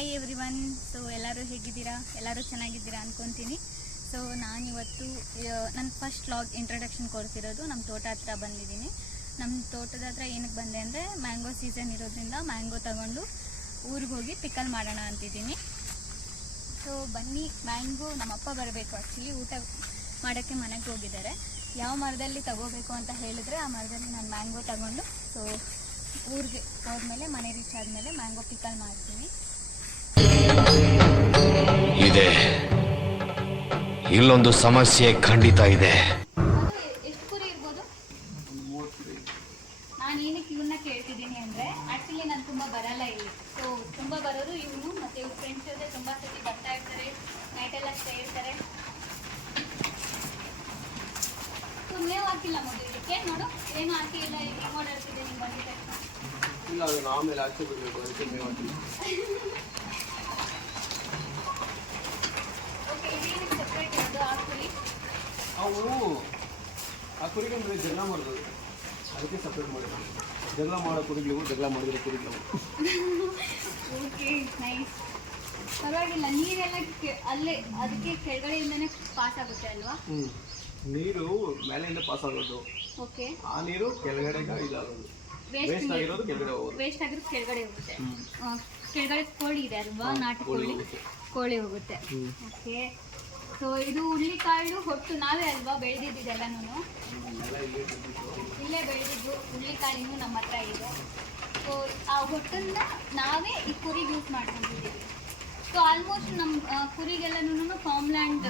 Hi everyone. So ಎಲ್ಲರೂ ಹೇಗಿದ್ದೀರಾ? ಎಲ್ಲರೂ ಚೆನ್ನಾಗಿದ್ದೀರಾ ಅಂದ್ಕೊತೀನಿ. ಸೊ ನಾನಿವತ್ತು ನನ್ನ ಫಸ್ಟ್ ವ್ಲಾಗ್ ಇಂಟ್ರಡಕ್ಷನ್ ಕೊಡ್ತಿರೋದು ನಮ್ಮ ತೋಟ ಹತ್ರ ಬಂದಿದ್ದೀನಿ. ನಮ್ಮ ತೋಟದ ಹತ್ರ ಏನಕ್ಕೆ ಬಂದೆ ಅಂದರೆ ಮ್ಯಾಂಗೋ ಸೀಸನ್ ಇರೋದ್ರಿಂದ ಮ್ಯಾಂಗೋ ತಗೊಂಡು ಊರಿಗೆ ಹೋಗಿ ಪಿಕಲ್ ಮಾಡೋಣ ಅಂತಿದ್ದೀನಿ. ಸೊ ಬನ್ನಿ, ಮ್ಯಾಂಗೋ ನಮ್ಮಪ್ಪ ಬರಬೇಕು, ಆ್ಯಕ್ಚುಲಿ ಊಟ ಮಾಡೋಕ್ಕೆ ಮನೆಗೆ ಹೋಗಿದ್ದಾರೆ. ಯಾವ ಮರದಲ್ಲಿ ತಗೋಬೇಕು ಅಂತ ಹೇಳಿದ್ರೆ ಆ ಮರದಲ್ಲಿ ನಾನು ಮ್ಯಾಂಗೋ ತಗೊಂಡು ಸೊ ಊರಿಗೆ ಹೋದ್ಮೇಲೆ ಮನೆ ರೀಚ್ ಆದಮೇಲೆ ಮ್ಯಾಂಗೋ ಪಿಕಲ್ ಮಾಡ್ತೀನಿ. ಇದೆ ಇಲ್ಲೊಂದು ಸಮಸ್ಯೆ ಖಂಡಿತ ಇದೆ. ಎಷ್ಟು ಕುರಿ ಇರ್ಬೋದು? ನಾನು ಏನಕ್ಕೆ ಇವನ್ನ ಕೇಳ್ತಿದ್ದೀನಿ ಅಂದರೆ ಆ್ಯಕ್ಚುಲಿ ನಾನು ತುಂಬ ಬರಲ್ಲ ಇಲ್ಲಿ. ಸೊ ತುಂಬ ಬರೋರು ಇವನು ಮತ್ತು ಇವ್ರ ಫ್ರೆಂಡ್ಸ್ ಜೊತೆ ತುಂಬ ಸತಿ ಬರ್ತಾ ಇರ್ತಾರೆ, ನೈಟೆಲ್ಲ ಸ್ಟೇ ಇರ್ತಾರೆ. ಸೊ ಮೇವು ಹಾಕಿಲ್ಲ ಮಗು ಇದಕ್ಕೆ, ನೋಡು ಏನು ಹಾಕಿಲ್ಲ. ಈಗ ಏನು ಓಡಾಡ್ತಿದ್ದೆ ನೀವು ಬಂದಿದ್ದ ತಕ್ಷಣ? ಇಲ್ಲ, ಅದು ಆಮೇಲೆ ಹಾಕಿ ಬಿಡಬೇಕು, ಅದಕ್ಕೆ ಮೇವು ಹಾಕಿಲ್ಲ. ಓಕೆ, ಇದೇನಕ್ಕೆ ಸಪ್ರೇಟ್ ಇರೋದು ಆ ಕುರಿ? ಅವು ಆ ಕುರಿಗೆ ಅಂದರೆ ಜಗಳ ಮಾಡೋದು, ಅದಕ್ಕೆ ಸಪ್ರೇಟ್ ಮಾಡಿದ್ರು. ಜಗಳ ಮಾಡೋ ಕುರಿಗಳು, ಜಗಳ ಮಾಡಿದ್ರೆ ಕುರಿಗಳು. Okay, nice. ಪರವಾಗಿಲ್ಲ, ನೀರೆಲ್ಲ ಅಲ್ಲೇ ಅದಕ್ಕೆ ಕೆಳಗಡೆಯಿಂದನೇ ಪಾಸ್ ಆಗುತ್ತೆ ಅಲ್ವಾ? ನೀರು ಮೇಲೆಯಿಂದ ಪಾಸ್ ಆಗೋದು, ಓಕೆ. ಆ ನೀರು ಕೆಳಗಡೆಗೆ ಇದಾಗೋದು, ವೇಸ್ಟ್ ಆಗಿರೋದು ಕೆಳಗಡೆ ಹೋಗೋದು. ವೇಸ್ಟ್ ಆಗಿರೋದು ಕೆಳಗಡೆ ಹೋಗುತ್ತೆ. ಕೆಳಗಡೆ ಕೋಳಿ ಇದೆ ಅಲ್ವಾ, ನಾಟಿ ಕೋಳಿ ಹೋಗುತ್ತೆ. ಓಕೆ. ಸೊ ಇದು ಹುಳ್ಳಿಕಾಳು ಹೊಟ್ಟು ನಾವೇ ಅಲ್ವಾ ಬೆಳೆದಿದ್ದೆಲ್ಲನೂ? ಇಲ್ಲೇ ಬೆಳೆದಿದ್ದು ಹುಳ್ಳಿಕಾಳಿನೂ ನಮ್ಮ ಹತ್ರ ಇದೆ. ಸೊ ಆ ಹೊಟ್ಟನ್ನ ನಾವೇ ಈ ಕುರಿಗೆ ಯೂಸ್ ಮಾಡ್ಕೊಂಡಿದ್ದೀವಿ. ಸೊ ಆಲ್ಮೋಸ್ಟ್ ನಮ್ಮ ಕುರಿಗೆಲ್ಲನೂ ಫಾರ್ಮ್ಲ್ಯಾಂಡ್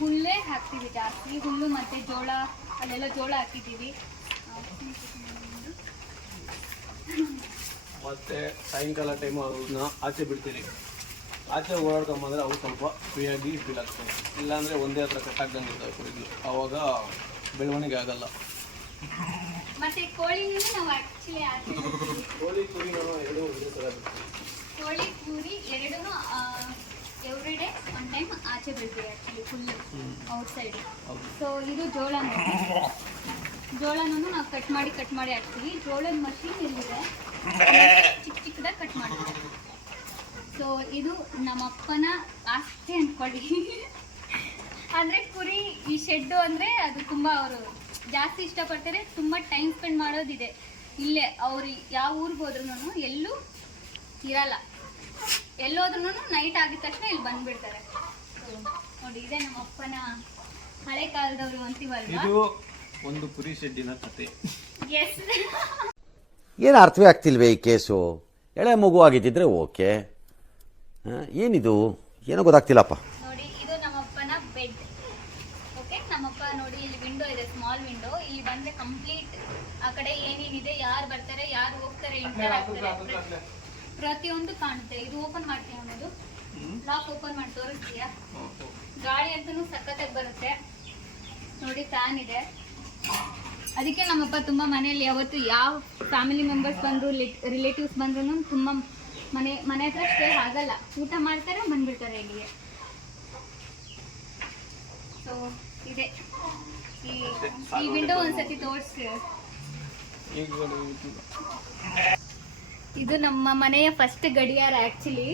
ಹುಲ್ಲೇ ಹಾಕ್ತೀವಿ ಜಾಸ್ತಿ. ಹುಲ್ಲು ಮತ್ತು ಜೋಳ, ಅಲ್ಲೆಲ್ಲ ಜೋಳ ಹಾಕಿದ್ದೀವಿ. ಮತ್ತೆ ಸಾಯಂಕಾಲ ಟೈಮು ಅವ್ರನ್ನ ಆಚೆ ಬಿಡ್ತೀರಿ. ಆಚೆ ಓಡಾಡ್ಕೊಂಬಂದ್ರೆ ಅವು ಸ್ವಲ್ಪ ಫ್ರೀಯಾಗಿ ಫೀಲ್ ಆಗ್ತವೆ. ಇಲ್ಲಾಂದರೆ ಒಂದೇ ಹತ್ರ ಕಟ್ಟಾಗ್ದಂಗೆ ಇರ್ತವೆ ಕುರಿಗಳು, ಆವಾಗ ಬೆಳವಣಿಗೆ ಆಗಲ್ಲ. ಮತ್ತೆ ಕೋಳಿನೂ ನಾವು ಆ್ಯಕ್ಚುಲಿ ಆಚೆ ಕೋಳಿ ಕುರಿ ನಾವು ಎರಡೂ ಒಂದೇ ಥರ ಬಿಡ್ತೀವಿ. ಕೋಳಿ ಕುರಿ ಎರಡೂ ಎವ್ರಿಡೇ ಒನ್ ಟೈಮ್ ಆಚೆ ಬಿಡ್ತೀವಿ ಆ್ಯಕ್ಚುಲಿ, ಫುಲ್ಲು ಔಟ್ಸೈಡ್. ಸೊ ಇದು ಜೋಳನೂ ನಾವು ಕಟ್ ಮಾಡಿ ಹಾಕ್ತೀವಿ. ಜೋಳದ ಮಷೀನ್ ಇಲ್ಲಿದೆ, ಚಿಕ್ಕ ಚಿಕ್ಕದಾಗಿ ಕಟ್ ಮಾಡ್ತೀವಿ. ಸೊ ಇದು ನಮ್ಮಪ್ಪನ ಆಸ್ತಿ ಅಂದ್ಕೊಳ್ಳಿ. ಅಂದರೆ ಕುರಿ ಈ ಶೆಡ್ಡು ಅಂದರೆ ಅದು ತುಂಬ ಅವರು ಜಾಸ್ತಿ ಇಷ್ಟಪಡ್ತಾರೆ. ತುಂಬ ಟೈಮ್ ಸ್ಪೆಂಡ್ ಮಾಡೋದಿದೆ ಇಲ್ಲೇ. ಅವ್ರು ಯಾವ ಊರಿಗೆ ಹೋದ್ರೂ ಎಲ್ಲೂ ಇರಲ್ಲ, ಎಲ್ಲೋದ್ರೂ ನೈಟ್ ಆಗಿದ ತಕ್ಷಣ ಇಲ್ಲಿ ಬಂದ್ಬಿಡ್ತಾರೆ. ನೋಡಿ, ಇದೇ ನಮ್ಮ ಅಪ್ಪನ ಹಳೆ ಕಾಲದವರು ಅಂತೀವಲ್ವಾ. ಇದು ಒಂದು ಕುರಿ ಶೆಡ್ಡಿನ ಕತೆ. ಎಸ್. ಏನು ಅರ್ಥವೇ ಆಗ್ತಿಲ್ವೇ ಈ ಕೇಸು? ಎಳೆ ಮಗು ಆಗಿದ್ದಿದ್ರೆ ಓಕೆ, ಏನಿದು ಏನೋ ಗೊತ್ತಾಗ್ತಿಲ್ಲಪ್ಪ. ನೋಡಿ, ಇದು ನಮ್ಮಪ್ಪನ ಬೆಡ್. ಓಕೆ, ನಮ್ಮಪ್ಪ ನೋಡಿ ಇಲ್ಲಿ ವಿಂಡೋ ಇದೆ, ಸ್ಮಾಲ್ ವಿಂಡೋ. ಇಲ್ಲಿ ಬಂದ್ರೆ ಕಂಪ್ಲೀಟ್ ಆ ಕಡೆ ಏನೇನಿದೆ, ಯಾರು ಬರ್ತಾರೆ ಯಾರು ಹೋಗ್ತಾರೆ, ಎಂಟರ್ ಆಗ್ತಾರೆ, ಪ್ರತಿಯೊಂದು ಕಾಣುತ್ತೆ. ಇದು ಓಪನ್ ಮಾಡ್ತೀವಿ ಅನ್ನೋದು, ಲಾಕ್ ಓಪನ್ ಮಾಡಿ ತೋರಿಸ್ತೀಯಾ? ಗಾಳಿ ಅಂತೂ ಸಖತ್ತಾಗಿ ಬರುತ್ತೆ. ನೋಡಿ, ಫ್ಯಾನ್ ಇದೆ. ಅದಕ್ಕೆ ನಮ್ಮಪ್ಪ ತುಂಬ ಮನೆಯಲ್ಲಿ ಯಾವತ್ತು ಯಾವ ಫ್ಯಾಮಿಲಿ ಮೆಂಬರ್ಸ್ ಬಂದರು, ರಿಲೇಟಿವ್ಸ್ ಬಂದ್ರೂ ತುಂಬ ಮನೆ ಹತ್ರ ಸ್ಟೇ ಆಗಲ್ಲ. ಊಟ ಮಾಡ್ತಾರೆ, ಬಂದ್ಬಿಡ್ತಾರೆ ಇಲ್ಲಿಗೆ. ಸೊ ಇದೆ ಈ ವಿಂಡೋ ಒಂದ್ಸತಿ ತೋರಿಸಿ. ಇದು ನಮ್ಮ ಮನೆಯ ಫಸ್ಟ್ ಗಡಿಯಾರ ಆ್ಯಕ್ಚುಲಿ.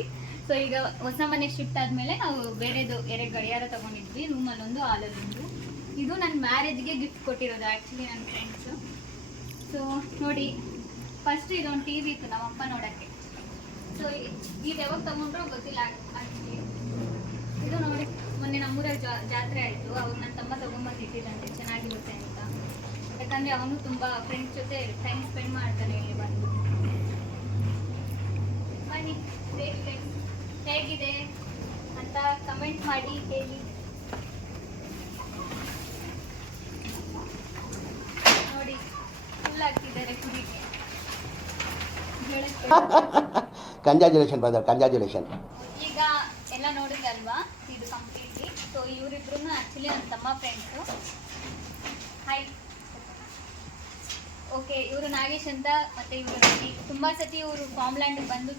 ಸೊ ಈಗ ಹೊಸ ಮನೆ ಶಿಫ್ಟ್ ಆದಮೇಲೆ ನಾವು ಬೇರೆದು 2 ಗಡಿಯಾರ ತೊಗೊಂಡಿದ್ವಿ, ರೂಮಲ್ಲೊಂದು ಹಾಲಲ್ಲೊಂದು. ಇದು ನನ್ನ ಮ್ಯಾರೇಜ್ಗೆ ಗಿಫ್ಟ್ ಕೊಟ್ಟಿರೋದು ಆ್ಯಕ್ಚುಲಿ ನನ್ನ ಫ್ರೆಂಡ್ಸು. ಸೊ ನೋಡಿ, ಫಸ್ಟ್ ಇದೊಂದು ಟಿ ವಿ ಇತ್ತು ನಮ್ಮಪ್ಪ ನೋಡೋಕ್ಕೆ. ಸೊ ಇದು ಯಾವಾಗ ತೊಗೊಂಡ್ರೋ ಗೊತ್ತಿಲ್ಲ ಆ್ಯಕ್ಚುಲಿ. ಇದು ನೋಡಿ, ಮೊನ್ನೆ ನಮ್ಮೂರಲ್ಲಿ ಜಾತ್ರೆ ಆಯಿತು, ಅವಾಗ ನನ್ನ ತಮ್ಮ ತೊಗೊಂಬಂದಿಟ್ಟಿದ್ದಂತೆ ಚೆನ್ನಾಗಿರುತ್ತೆ ಅಂತ. ಯಾಕಂದರೆ ಅವನು ತುಂಬ ಫ್ರೆಂಡ್ಸ್ ಜೊತೆ ಟೈಮ್ ಸ್ಪೆಂಡ್ ಮಾಡ್ತಾನೆ ಇಲ್ಲಿ ಬಂದು. ಬನ್ನಿ, ಹೇಗಿದೆ ಅಂತ ಕಮೆಂಟ್ ಮಾಡಿ ಹೇಳಿ. ನೋಡಿ, ಫುಲ್ ಆಗ್ತಿದ್ದಾರೆ ಕುರಿಗೆ. Congratulation brother, congratulation. ಈಗ ಎಲ್ಲ ನೋಡಿದ್ರಲ್ವಾ, ಇದು ಕಂಪ್ಲೀಟ್ಲಿ. ಸೊ ಇವರಿಬ್ರು ಆ್ಯಕ್ಚುಲಿ ನನ್ನ ತಮ್ಮ ಫ್ರೆಂಡ್ಸು. ಹಾಯ್. ಓಕೆ, ಇವರು ನಾಗೇಶ್ ಅಂತ, ಮತ್ತು ಇವರು ತುಂಬ ಸತಿ ಇವರು ಫಾರ್ಮ್ಲ್ಯಾಂಡಿಗೆ ಬಂದು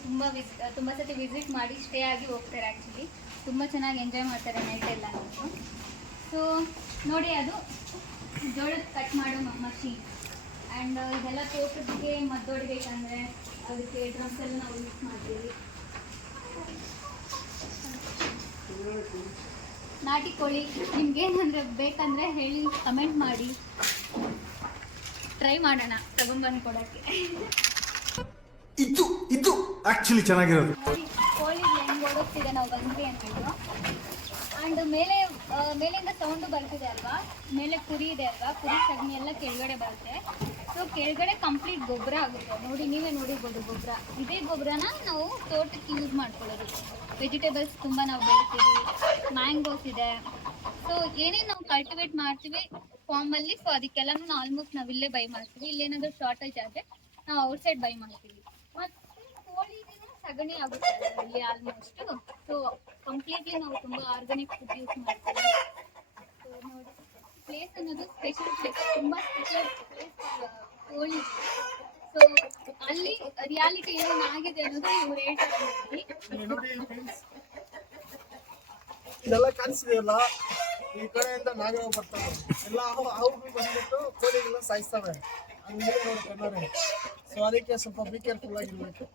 ತುಂಬ ಸತಿ ವಿಸಿಟ್ ಮಾಡಿ ಸ್ಟೇ ಆಗಿ ಹೋಗ್ತಾರೆ. ಆ್ಯಕ್ಚುಲಿ ತುಂಬ ಚೆನ್ನಾಗಿ ಎಂಜಾಯ್ ಮಾಡ್ತಾರೆ ನೈಟೆಲ್ಲ. ಸೊ ನೋಡಿ, ಅದು ಜೋಳದ ಕಟ್ ಮಾಡೋ ಮಷೀನ್. ಆ್ಯಂಡ್ ಇದೆಲ್ಲ ತೋಟಕ್ಕೆ ಮದ್ದೊಡಿಬೇಕಂದ್ರೆ ಅದಕ್ಕೆ ಡ್ರಮ್ಸ್ ಎಲ್ಲ ನಾವು ಯೂಸ್ ಮಾಡ್ತೀವಿ. ನಾಟಿ ಕೋಳಿ ನಿಮ್ಗೇನಂದ್ರೆ ಬೇಕಂದ್ರೆ ಹೇಳಿ, ಕಮೆಂಟ್ ಮಾಡಿ, ಟ್ರೈ ಮಾಡೋಣ ತಗೊಂಡ್ಬಂದು ಕೊಡೋಕ್ಕೆ. ಇದು ಆಕ್ಚುಲಿ ಚೆನ್ನಾಗಿರೋದು. ಕೋಳಿ ಹೆಂಗ್ ಓಡೋಗ್ತಿದೆ ನಾವು ಬಂದ್ವಿ ಅಂದ್ಬಿಟ್ಟು. ಆ್ಯಂಡ್ ಮೇಲಿಂದ ಸೌಂಡು ಬರ್ತಿದೆ ಅಲ್ವಾ, ಮೇಲೆ ಕುರಿ ಇದೆ ಅಲ್ವಾ, ಕುರಿ ಸಗಣಿ ಎಲ್ಲ ಕೆಳಗಡೆ ಬರುತ್ತೆ. ಸೊ ಕೆಳಗಡೆ ಕಂಪ್ಲೀಟ್ ಗೊಬ್ಬರ ಆಗುತ್ತೆ. ನೋಡಿ, ನೀವೇ ನೋಡಿರ್ಬೋದು ಗೊಬ್ಬರ. ಇದೇ ಗೊಬ್ಬರನ ನಾವು ತೋಟಕ್ಕೆ ಯೂಸ್ ಮಾಡ್ಕೊಳ್ಳೋದು. ವೆಜಿಟೇಬಲ್ಸ್ ತುಂಬ ನಾವು ಬೆಳಿತೀವಿ, ಮ್ಯಾಂಗೋಸ್ ಇದೆ. ಸೊ ಏನೇನು ನಾವು ಕಲ್ಟಿವೇಟ್ ಮಾಡ್ತೀವಿ ಫಾರ್ಮಲ್ಲಿ, ಸೊ ಅದಕ್ಕೆಲ್ಲನೂ ಆಲ್ಮೋಸ್ಟ್ ನಾವು ಇಲ್ಲೇ ಬೈ ಮಾಡ್ತೀವಿ. ಇಲ್ಲೇನಾದರೂ ಶಾರ್ಟೇಜ್ ಆದರೆ ನಾವು ಔಟ್ಸೈಡ್ ಬೈ ಮಾಡ್ತೀವಿ. ಮತ್ತು ಕೋಳಿಗೆ ಸಗಣಿ ಆಗುತ್ತೆ ಇಲ್ಲಿ ಆಲ್ಮೋಸ್ಟ್. ಸೊ ಕಂಪ್ಲೀಟ್ಲಿ ನಾವು ತುಂಬ ಆರ್ಗಾನಿಕ್ ಫುಡ್ ಯೂಸ್ ಮಾಡ್ತೀವಿ. ಸೊ ನೋಡಿ, ಪ್ಲೇಸ್ ಅನ್ನೋದು ಸ್ಪೆಷಲ್ ಪ್ಲೇಸ್, ತುಂಬ ಸ್ಪೆಷಲ್ ಪ್ಲೇಸ್ ಕೋಳಿ. ಸೊ ಅಲ್ಲಿ ರಿಯಾಲಿಟಿ ಏನಾಗಿದೆ ಅನ್ನೋದು ಇವ್ರು ಹೇಳ್ತಾರೆ. ನೋಡಿ ಫ್ರೆಂಡ್ಸ್, ಇದೆಲ್ಲ ಕಾಣಿಸಿದೆಯಲ್ಲ, ಈ ಕಡೆಯಿಂದ ನಾಗರಾವ್ ಬರ್ತಾರೆ, ಎಲ್ಲ ಅವ್ರು ಬಂದ್ಬಿಟ್ಟು ಕೋಳಿಗೆಲ್ಲ ಸಾಯಿಸ್ತವೆ. ಹಂಗೆ ನೋಡಿ ಕಣ್ಣಾರೆ. ಸೊ ಅದಕ್ಕೆ ಸ್ವಲ್ಪ ಬಿ ಕೇರ್ಫುಲ್ ಆಗಿರ್ಬೇಕು.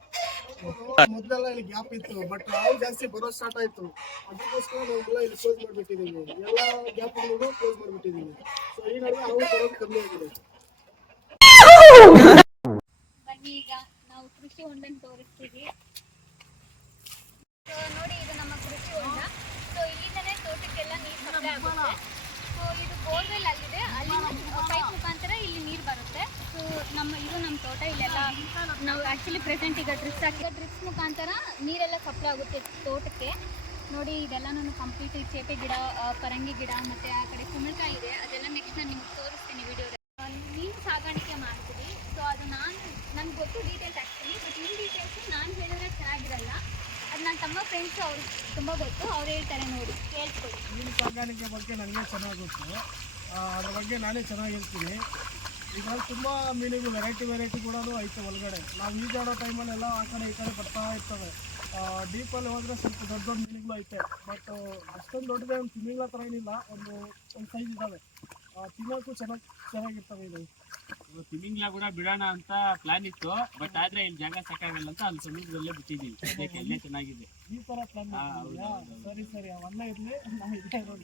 ಮೊದಲೆಲ್ಲ ಇಲ್ಲಿ ಗ್ಯಾಪ್ ಇತ್ತು, ಬಟ್ ನಾವು ಜಾಸ್ತಿ ಬರೋ ಸ್ಟಾರ್ಟ್ ಆಯ್ತು. ಅದಕ್ಕೋಸ್ಕರ ನಾವೆಲ್ಲ ಇಲ್ಲಿ ಕ್ಲೋಸ್ ಮಾಡಿಬಿಟ್ಟಿದ್ದೀವಿ, ಎಲ್ಲ ಗ್ಯಾಪ್ಗಳನ್ನು ಕ್ಲೋಸ್ ಮಾಡಿಬಿಟ್ಟಿದ್ದೀವಿ. ಸೊ ಈ ನಡುವೆ ಅವು ಬರೋದು ಕಮ್ಮಿ ಆಗಿದೆ. ಬನ್ನಿ, ಈಗ ನಾವು ಕೃಷಿ ಹೊಂಡನ ತೋರಿಸ್ತೀವಿ. ಸೊ ನೋಡಿ, ಇದು ನಮ್ಮ ಕೃಷಿ ಹೊಂಡ. ಸೊ ಇಲ್ಲಿಂದನೇ ತೋಟಕ್ಕೆಲ್ಲ ನೀರು ಸಪ್ಲೈ ಆಗುತ್ತೆ. ಸೊ ಇದು ಬೋರ್ವೆಲ್ ಅಲ್ಲಿದೆ, ಅಲ್ಲಿ ಪೈಪ್ ಮುಖಾಂತರ ಇಲ್ಲಿ ನೀರು ಬರುತ್ತೆ. ಸೊ ಇದು ನಮ್ಮ ತೋಟ. ಇಲ್ಲೆಲ್ಲ ನಾವು ಆ್ಯಕ್ಚುಲಿ ಪ್ರೆಸೆಂಟ್ ಈಗ ಡ್ರಿಪ್ಸ್ ಮುಖಾಂತರ ನೀರೆಲ್ಲ ಸಪ್ಲೈ ಆಗುತ್ತೆ ತೋಟಕ್ಕೆ. ನೋಡಿ, ಇದೆಲ್ಲನೂ ಕಂಪ್ಲೀಟ್ ಚೇಪೆ ಗಿಡ, ಪರಂಗಿ ಗಿಡ, ಮತ್ತು ಆ ಕಡೆ ಕುಂಬಳಕಾಯಿ ಇದೆ. ಅದೆಲ್ಲ ನೆಕ್ಸ್ಟ್ ನಾನು ನಿಮ್ಗೆ ತೋರಿಸ್ತೀನಿ ವಿಡಿಯೋದಲ್ಲಿ. ಮೀನು ಸಾಗಾಣಿಕೆ ಮಾಡ್ತೀವಿ. ಸೊ ಅದು ನನಗೆ ಗೊತ್ತು ಡೀಟೇಲ್ಸ್ ಆ್ಯಕ್ಚುಲಿ, ಬಟ್ ಈ ಡೀಟೇಲ್ಸು ನಾನು ಹೇಳಿದ್ರೆ ಚೆನ್ನಾಗಿರಲ್ಲ. ಅದು ನನ್ನ ತಮ್ಮ ಫ್ರೆಂಡ್ಸು ಅವ್ರಿಗೆ ತುಂಬ ಗೊತ್ತು, ಅವ್ರು ಹೇಳ್ತಾರೆ. ನೋಡಿ, ಕೇಳ್ಕೊಳ್ಳಿ. ಮೀನು ಸಾಗಾಣಿಕೆ ಬಗ್ಗೆ ನನಗೆ ಚೆನ್ನಾಗಿ ಗೊತ್ತು, ಅದ್ರ ಬಗ್ಗೆ ನಾನೇ ಚೆನ್ನಾಗಿ ಹೇಳ್ತೀನಿ. ಇದರಲ್ಲಿ ತುಂಬ ಮೀನುಗಳು ವೆರೈಟಿ ಕೂಡ ಐತೆ ಒಳಗಡೆ. ನಾವು ಈಜಾಡೋ ಟೈಮಲ್ಲೆಲ್ಲ ಆ ಕಡೆ ಈ ಕಡೆ ಬರ್ತಾ ಇರ್ತವೆ. ಡೀಪಲ್ಲಿ ಹೋದರೆ ಸ್ವಲ್ಪ ದೊಡ್ಡ ದೊಡ್ಡ ಮೀನುಗಳು ಐತೆ, ಬಟ್ ಅಷ್ಟೊಂದು ದೊಡ್ಡದೇ ಒಂದು ತಿಮಿಂಗ್ಲ ಥರ ಏನಿಲ್ಲ, ಒಂದು ಸೈಜ್ ಇದ್ದಾವೆ. ತಿನ್ನೋಕ್ಕೂ ಚೆನ್ನಾಗಿರ್ತವೆ. ಇದು ತಿಮಿಂಗ್ಲ ಕೂಡ ಬಿಡೋಣ ಅಂತ ಪ್ಲಾನ್ ಇತ್ತು, ಬಟ್ ಆದ್ರೆ ಇಲ್ಲಿ ಜಾಗ ಸಾಕಾಗಲ್ಲ ಅಂತ ಅಲ್ಲಿ ಸಮುದ್ರದಲ್ಲೇ ಬಿಟ್ಟಿದ್ದೀವಿ. ಅದಕ್ಕೆ ಇಲ್ಲೇ ಚೆನ್ನಾಗಿದೆ. ಈ ಥರ ಪ್ಲಾನ್ ಮಾಡಿದ್ದೀರಾ? ಸರಿ, ಅವನ್ನ ಇರಲಿ, ನಾವು ಇದೇ ಇರೋಣ.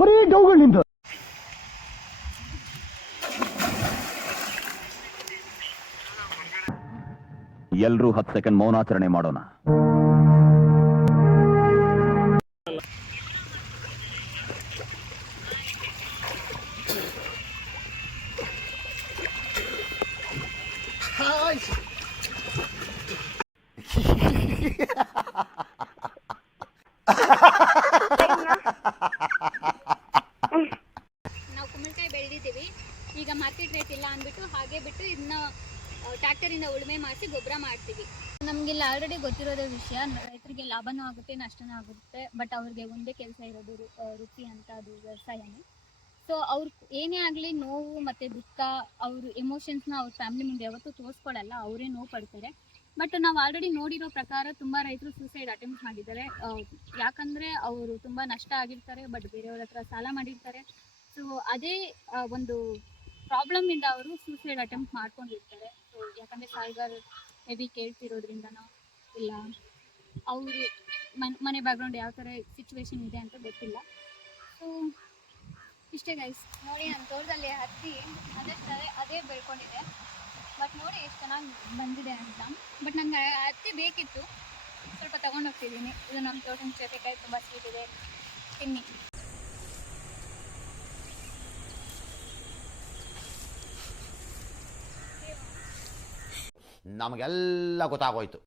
ಬರೀ ಡೌಗಳು ನಿಂದ. ಎಲ್ರೂ 10 ಸೆಕೆಂಡ್ ಮೌನಾಚರಣೆ ಮಾಡೋಣ. ನಾವು ಕುಂಬಳಕಾಯಿ ಬೆಳೆದಿದ್ದೀವಿ. ಈಗ ಮಾರ್ಕೆಟ್ ರೇಟ್ ಇಲ್ಲ ಅಂದ್ಬಿಟ್ಟು ಹಾಗೆ ಬಿಟ್ಟು ಇದನ್ನ ಟ್ರ್ಯಾಕ್ಟರಿಂದ ಉಳುಮೆ ಮಾಡಿಸಿ ಗೊಬ್ಬರ ಮಾಡ್ತೀವಿ. ನಮಗೆಲ್ಲ ಆಲ್ರೆಡಿ ಗೊತ್ತಿರೋದೇ ವಿಷಯ, ರೈತರಿಗೆ ಲಾಭನೂ ಆಗುತ್ತೆ, ನಷ್ಟನೂ ಆಗುತ್ತೆ. ಬಟ್ ಅವ್ರಿಗೆ ಒಂದೇ ಕೆಲಸ ಇರೋದು ವೃತ್ತಿ ಅಂತ, ಅದು ವ್ಯವಸಾಯನೇ. ಸೊ ಅವ್ರು ಏನೇ ಆಗಲಿ ನೋವು ಮತ್ತು ದುಃಖ, ಅವರು ಎಮೋಷನ್ಸ್ನ ಅವ್ರ ಫ್ಯಾಮಿಲಿ ಮುಂದೆ ಯಾವತ್ತೂ ತೋರಿಸ್ಕೊಳ್ಳಲ್ಲ, ಅವರೇ ನೋವು ಪಡ್ತಾರೆ. ಬಟ್ ನಾವು ಆಲ್ರೆಡಿ ನೋಡಿರೋ ಪ್ರಕಾರ ತುಂಬ ರೈತರು ಸೂಸೈಡ್ ಅಟೆಂಪ್ಟ್ ಮಾಡಿದ್ದಾರೆ. ಯಾಕಂದರೆ ಅವರು ತುಂಬ ನಷ್ಟ ಆಗಿರ್ತಾರೆ, ಬಟ್ ಬೇರೆಯವ್ರ ಹತ್ರ ಸಾಲ ಮಾಡಿರ್ತಾರೆ. ಸೊ ಅದೇ ಒಂದು ಪ್ರಾಬ್ಲಮಿಂದ ಅವರು ಸೂಸೈಡ್ ಅಟೆಂಪ್ಟ್ ಮಾಡ್ಕೊಂಡಿರ್ತಾರೆ. ಸೊ ಯಾಕಂದರೆ ಸಾಲ್ಗಾರ್ ಮೇ ಬಿ ಕೇಳ್ತಿರೋದ್ರಿಂದನೋ ಇಲ್ಲ ಅವರು ಮನೆ ಬ್ಯಾಕ್ಗ್ರೌಂಡ್ ಯಾವ ಥರ ಸಿಚುವೇಶನ್ ಇದೆ ಅಂತ ಗೊತ್ತಿಲ್ಲ. ಸೊ ಇಷ್ಟೇ ಗೈಸ್. ನೋಡಿ, ನನ್ನ ತೋಟದಲ್ಲಿ ಹತ್ತಿ ಅದೇ ಬೆಳ್ಕೊಂಡಿದೆ. ಬಟ್ ನೋಡಿ ಎಷ್ಟು ಚೆನ್ನಾಗಿ ಬಂದಿದೆ ಅಂತ. ಬಟ್ ನನಗೆ ಹತ್ತಿ ಬೇಕಿತ್ತು, ಸ್ವಲ್ಪ ತೊಗೊಂಡೋಗ್ತಿದ್ದೀನಿ. ಇದು ನಮ್ಮ ತೋಟದ ಜೊತೆಕಾಯಿ ತುಂಬ ಸ್ವೀಟ್ ಇದೆ, ತಿನ್ನಿ. ನಮಗೆಲ್ಲ ಗೊತ್ತಾಗೋಯ್ತು.